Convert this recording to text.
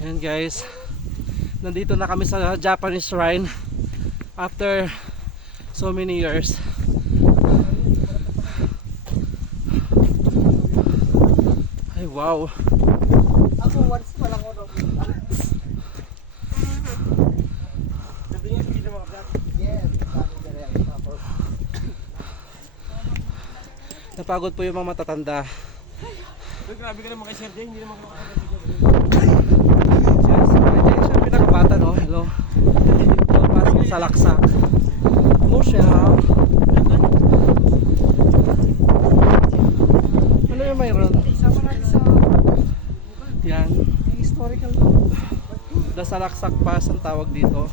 Ayan guys, nandito na kami sa Japanese shrine after so many years. Ay wow. Ako once pa lang ako nakita. Sabi niya hindi na mga yes, Napagod po yung mga matatanda. grabe ka naman kay Sir Jay, hindi naman ako Siya pinakabata, no? Hello. Ito parang salaksak mo siya. Ano yung mayroon? isama natin sa Yan. historical The Salaksak Pass ang tawag dito.